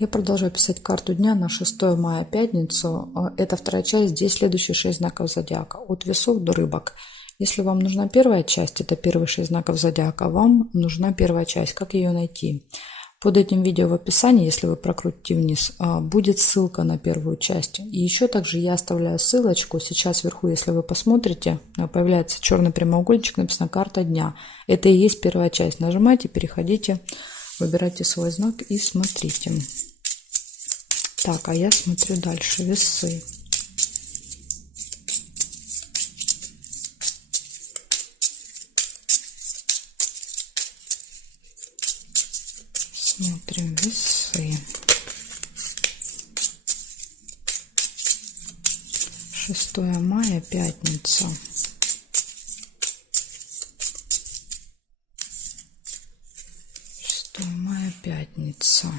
Я продолжаю писать карту дня на 6 мая, пятницу. Это вторая часть, здесь следующие 6 знаков зодиака. От весов до рыбок. Если вам нужна первая часть, это первые 6 знаков зодиака, вам нужна первая часть. Как ее найти? Под этим видео в описании, если вы прокрутите вниз, будет ссылка на первую часть. И еще также я оставляю ссылочку. Сейчас вверху, если вы посмотрите, появляется черный прямоугольничек, написано «Карта дня». Это и есть первая часть. Нажимайте, переходите, выбирайте свой знак и смотрите. Так, а я смотрю дальше. Весы. Смотрим весы. 6 мая, пятница. Мая, пятница.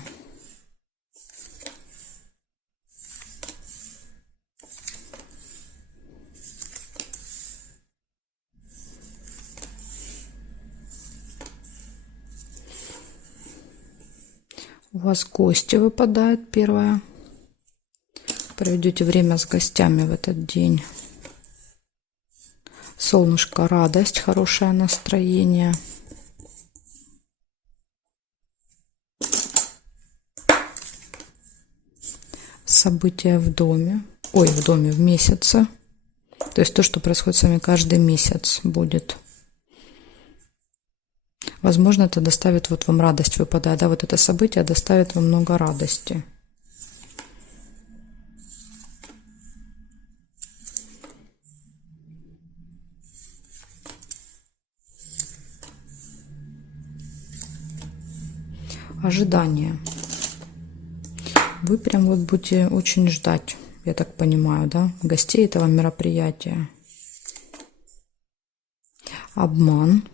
У вас гости выпадают первое. Проведете время с гостями в этот день. Солнышко, радость, хорошее настроение. События в доме. Ой, в доме, в месяце. То есть то, что происходит с вами каждый месяц будет. Возможно, это доставит вот вам радость, выпадая, да, вот это событие доставит вам много радости. Ожидание. Вы прям вот будете очень ждать, я так понимаю, да, гостей этого мероприятия. Обман.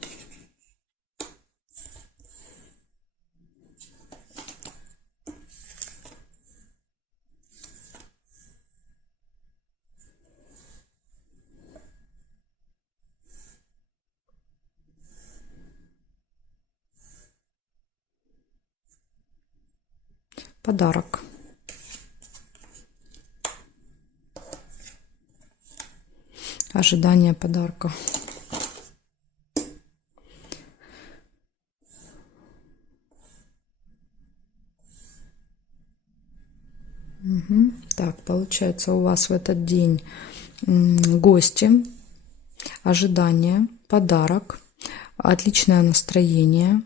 Подарок. Ожидание подарка. Угу. Так, получается, у вас в этот день гости, ожидание, подарок, отличное настроение,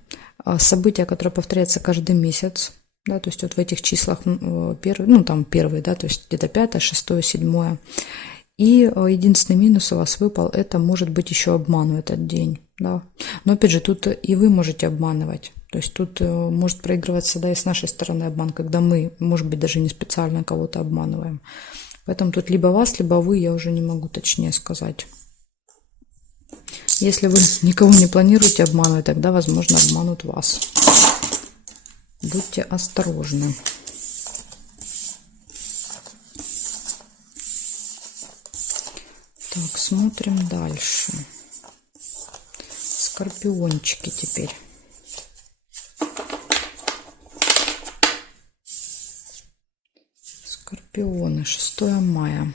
событие, которое повторяется каждый месяц. Да, то есть вот в этих числах первый, ну там первый, да, то есть где-то 5, 6, 7. И единственный минус у вас выпал, это может быть еще обман в этот день, да. Но опять же, тут и вы можете обманывать. То есть тут может проигрываться, да, и с нашей стороны обман, когда мы, может быть, даже не специально кого-то обманываем. Поэтому тут либо вас, либо вы, я уже не могу точнее сказать. Если вы никого не планируете обманывать, тогда, возможно, обманут вас. Будьте осторожны. Так, смотрим дальше. Скорпиончики теперь. Скорпионы, 6 мая.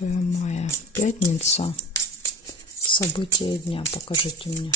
Мая, пятница. События дня покажите мне.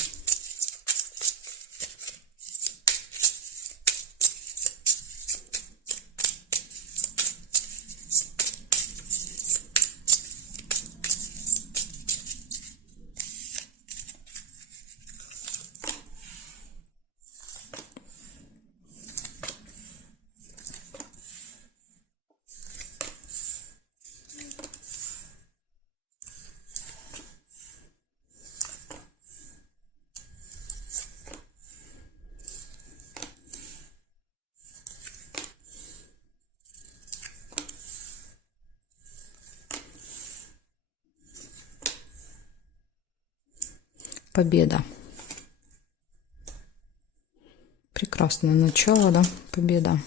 Победа. Прекрасное начало, да, победа.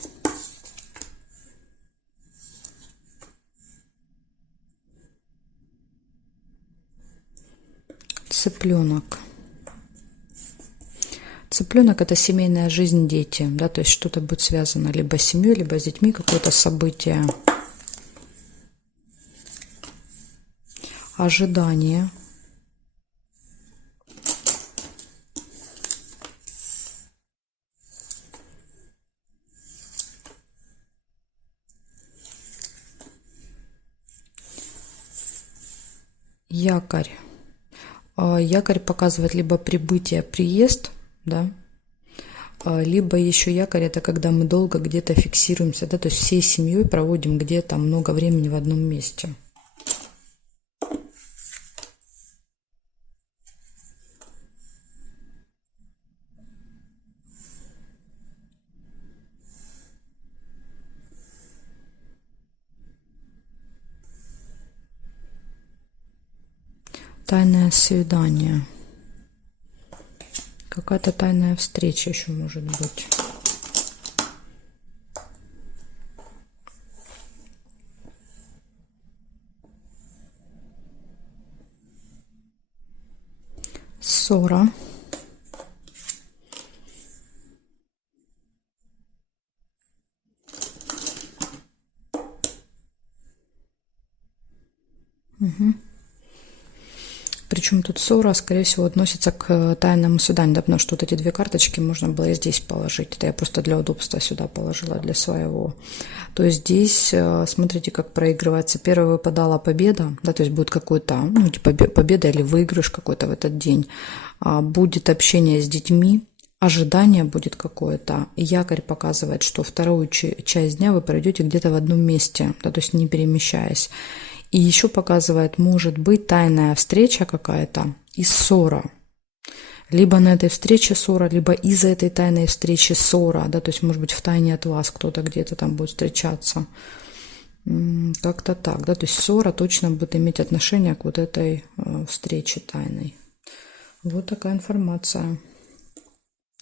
цыпленок. Цыпленок — это семейная жизнь, дети, да, то есть что-то будет связано либо с семьей, либо с детьми, какое-то событие. Ожидание. Якорь. Якорь показывает либо прибытие, приезд, да, либо еще якорь — это когда мы долго где-то фиксируемся, да, то есть всей семьей проводим где-то много времени в одном месте. Тайное свидание. Какая-то тайная встреча еще может быть. Ссора. Угу. Причем тут ссора, скорее всего, относится к тайному свиданию, да, потому что вот эти две карточки можно было и здесь положить. Это я просто для удобства сюда положила, для своего. То есть здесь, смотрите, как проигрывается. Первая выпадала победа, да, то есть будет какой-то, ну, типа победа или выигрыш какой-то в этот день. Будет общение с детьми, ожидание будет какое-то. И якорь показывает, что вторую часть дня вы проведете где-то в одном месте, да, то есть не перемещаясь. И еще показывает, может быть тайная встреча какая-то и ссора. Либо на этой встрече ссора, либо из-за этой тайной встречи ссора, да, то есть, может быть, в тайне от вас кто-то где-то там будет встречаться. Как-то так, да, то есть ссора точно будет иметь отношение к вот этой встрече тайной. Вот такая информация.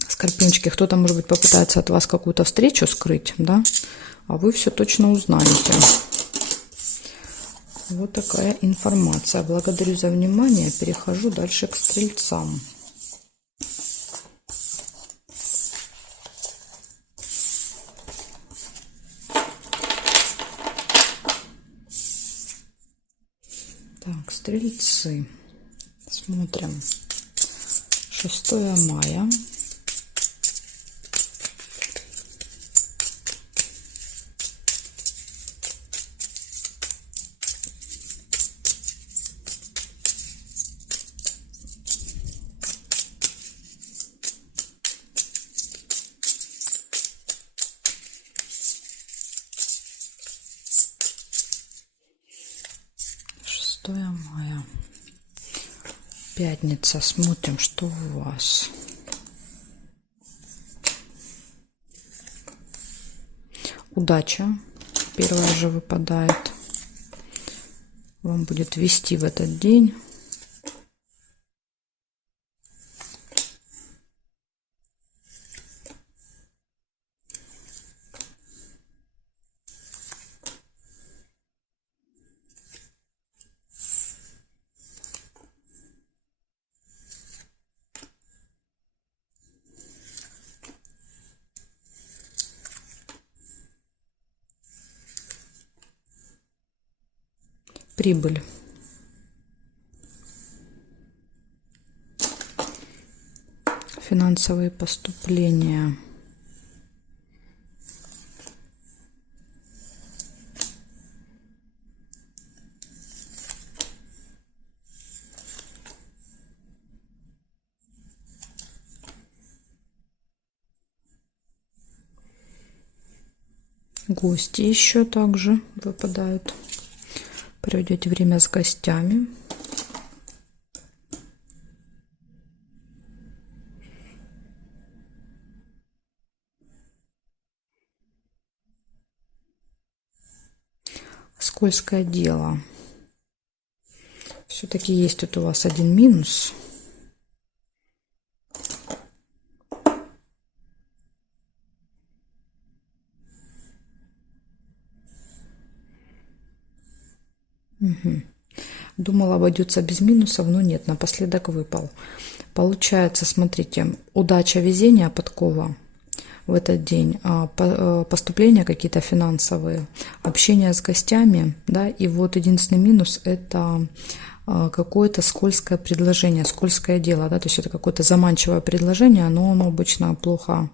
Скорпиончики, кто-то, может быть, попытается от вас какую-то встречу скрыть, да, а вы все точно узнаете. Вот такая информация. Благодарю за внимание. Перехожу дальше к стрельцам. Так, стрельцы. Смотрим. 6 мая. Мая. Пятница. Смотрим, что у вас. Удача. Первая же выпадает. Вам будет вести в этот день. Прибыль. Финансовые поступления. Гости еще также выпадают. Проведете время с гостями. Скользкое дело. Все-таки есть тут у вас один минус. Угу. Думала, обойдется без минусов, но нет, напоследок выпал. Получается, смотрите, удача, везение, подкова в этот день, поступления какие-то финансовые, общение с гостями, да, и вот единственный минус – это какое-то скользкое предложение, скользкое дело, да, то есть это какое-то заманчивое предложение, но оно обычно плохо,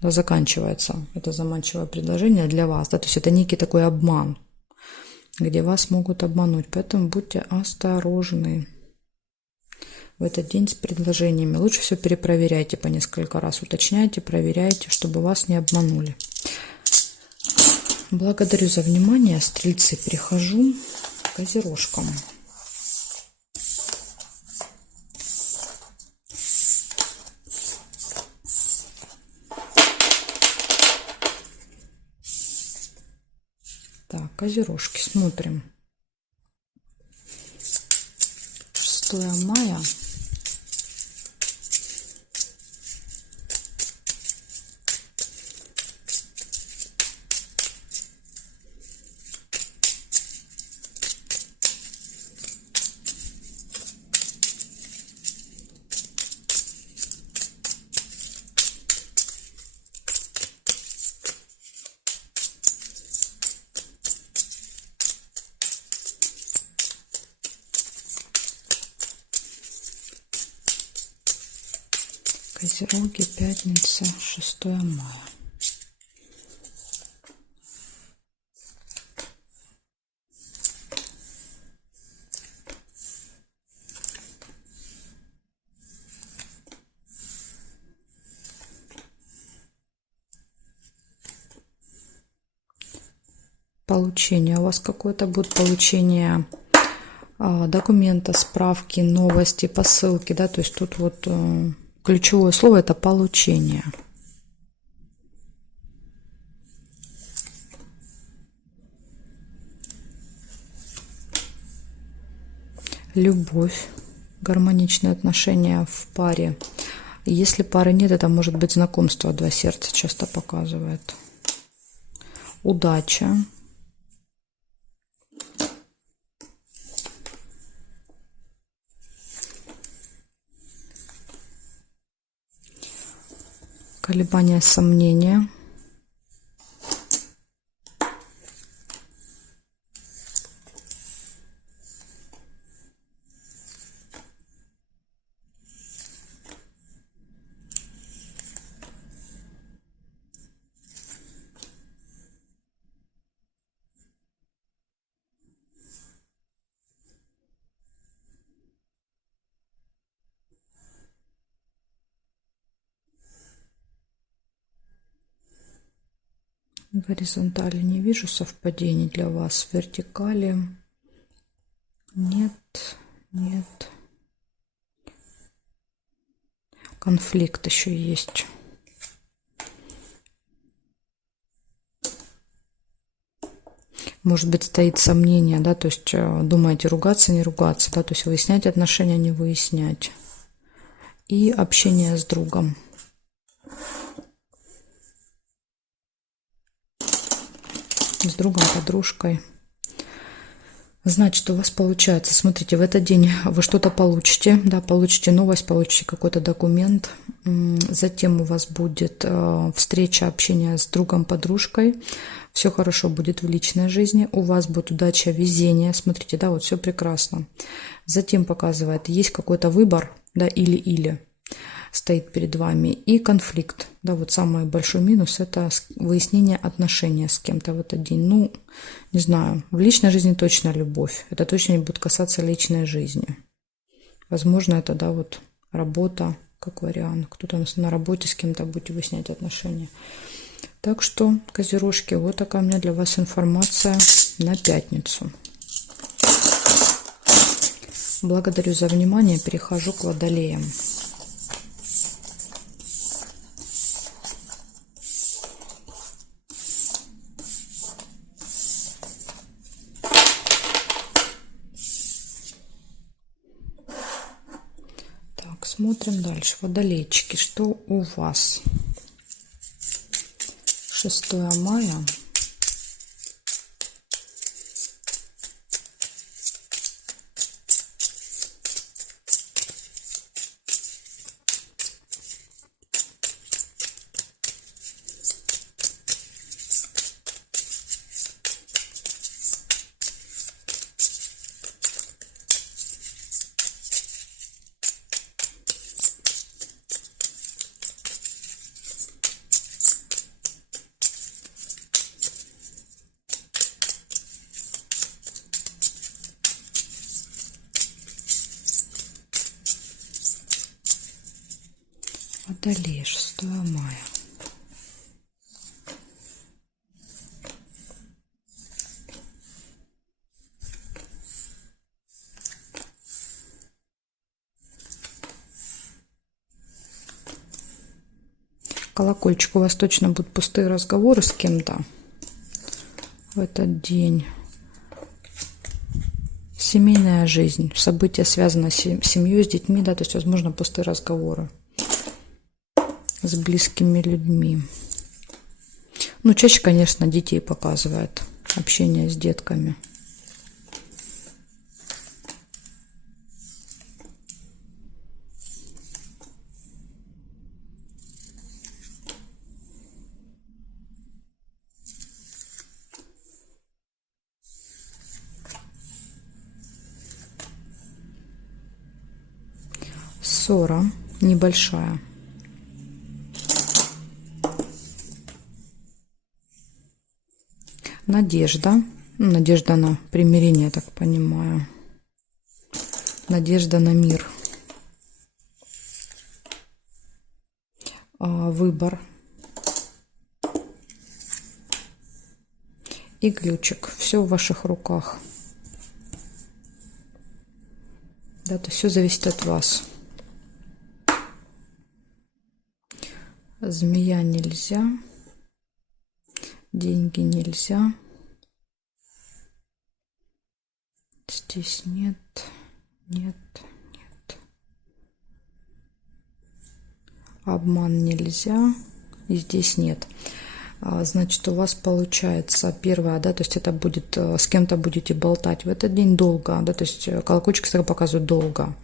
да, заканчивается, это заманчивое предложение для вас, да, то есть это некий такой обман, где вас могут обмануть, поэтому будьте осторожны в этот день с предложениями. Лучше все перепроверяйте по несколько раз, уточняйте, проверяйте, чтобы вас не обманули. Благодарю за внимание, стрельцы. Перехожу к козерожкам. Так, козерожки, смотрим. 6 мая. Козероги, пятница, 6 мая. Получение. У вас какое-то будет получение документа, справки, новости, посылки, да, то есть тут вот ключевое слово это получение. Любовь, гармоничные отношения в паре. Если пары нет, это может быть знакомство, 2 сердца часто показывает. Удача. Колебания, сомнения. В горизонтали не вижу совпадений для вас. В вертикали нет, нет. Конфликт еще есть. Может быть, стоит сомнение, да, то есть думаете, ругаться, не ругаться, да, то есть выяснять отношения, не выяснять. И общение с другом. С другом, подружкой. Значит, у вас получается, смотрите, в этот день вы что-то получите, да, получите новость, получите какой-то документ. Затем у вас будет встреча, общение с другом, подружкой. Все хорошо будет в личной жизни. У вас будет удача, везение. Смотрите, да, вот все прекрасно. Затем показывает, есть какой-то выбор, да, или-или стоит перед вами. И конфликт. Да, вот самый большой минус – это выяснение отношения с кем-то в этот день. Ну, не знаю, в личной жизни точно любовь. Это точно не будет касаться личной жизни. Возможно, это, да, вот работа, как вариант. Кто-то на работе с кем-то будете выяснять отношения. Так что, козерожки, вот такая у меня для вас информация на пятницу. Благодарю за внимание. Перехожу к водолеям. Смотрим дальше. Водолейчики, что у вас? 6 мая. Водолей, 6 мая. Колокольчик, у вас точно будут пустые разговоры с кем-то в этот день. Семейная жизнь, события, связанные с семьей, с детьми, да, то есть, возможно, пустые разговоры с близкими людьми. Ну, чаще, конечно, детей показывает, общение с детками. Ссора небольшая. Надежда. Надежда на примирение, я так понимаю. Надежда на мир. Выбор. И ключик. Все в ваших руках. Да, то все зависит от вас. Змея нельзя. Деньги нельзя. Здесь нет, нет, нет. Обман нельзя. И здесь нет. Значит, у вас получается первое, да, то есть это будет, с кем-то будете болтать в этот день долго, да, то есть колокольчик всегда показывает долго.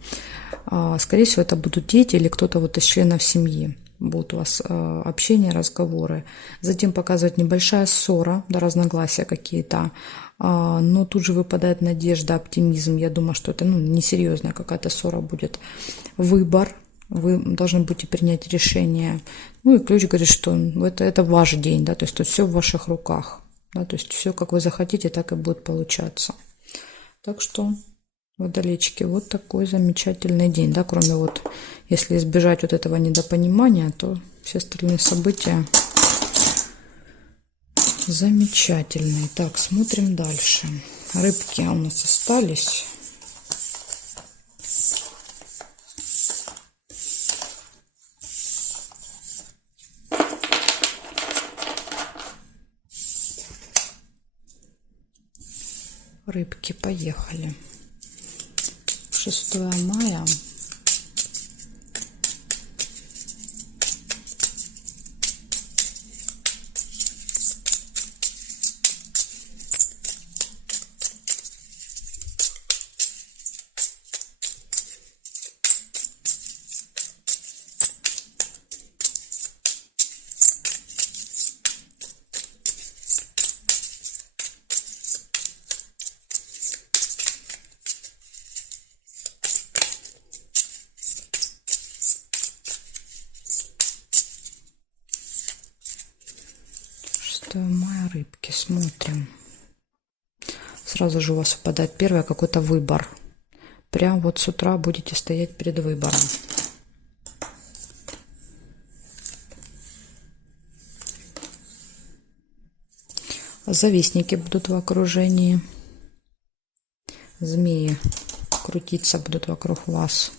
Скорее всего, это будут дети или кто-то вот из членов семьи. Будут у вас общение, разговоры. Затем показывает небольшая ссора, да, разногласия какие-то. Но тут же выпадает надежда, оптимизм. Я думаю, что это несерьезная какая-то ссора будет. Выбор. Вы должны будете принять решение. Ну и ключ говорит, что это ваш день, да, то есть тут все в ваших руках. Да, то есть все, как вы захотите, так и будет получаться. Так что, водолейчики, вот такой замечательный день, да, кроме вот, если избежать вот этого недопонимания, то все остальные события замечательные. Так, смотрим дальше. Рыбки у нас остались. Рыбки, поехали. 6 мая. Мая, рыбки, смотрим. Сразу же у вас выпадает первое, какой-то выбор. Прям вот с утра будете стоять перед выбором. Завистники будут в окружении. Змеи крутиться будут вокруг вас.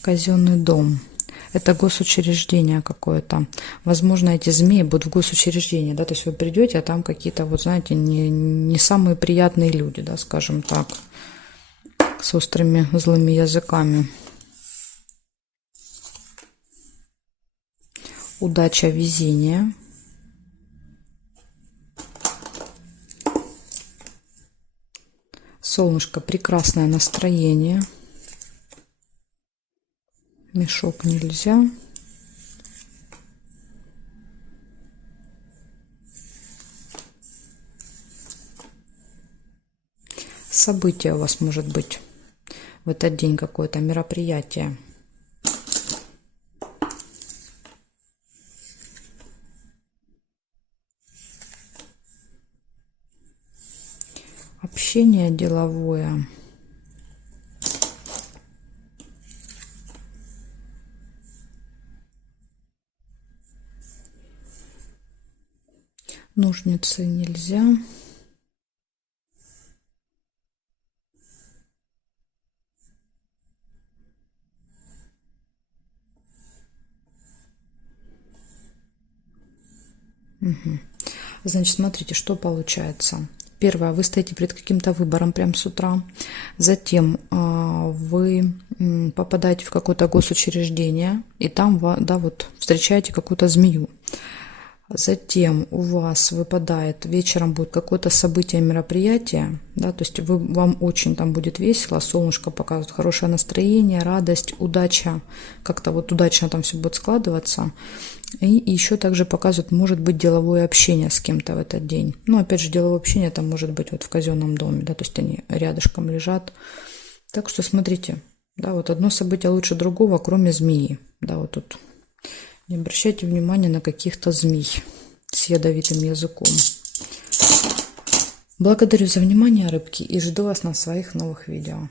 Казенный дом. Это госучреждение какое-то. Возможно, эти змеи будут в госучреждении, да, то есть вы придете, а там какие-то, вот знаете, не самые приятные люди, да, скажем так, с острыми злыми языками. Удача, везение. Солнышко, прекрасное настроение. Мешок нельзя. Событие у вас может быть в этот день, какое-то мероприятие. Общение деловое. Ножницы нельзя. Угу. Значит, смотрите, что получается. Первое, вы стоите перед каким-то выбором прямо с утра. Затем вы попадаете в какое-то госучреждение, и там, да, вот встречаете какую-то змею. Затем у вас выпадает, вечером будет какое-то событие, мероприятие, да, то есть вам очень там будет весело, солнышко показывает, хорошее настроение, радость, удача, как-то вот удачно там все будет складываться. И еще также показывают, может быть, деловое общение с кем-то в этот день. Ну, опять же, деловое общение там может быть вот в казенном доме, да, то есть они рядышком лежат. Так что смотрите, да, вот одно событие лучше другого, кроме змеи, да, вот тут. Не обращайте внимания на каких-то змей с ядовитым языком. Благодарю за внимание, рыбки, и жду вас на своих новых видео.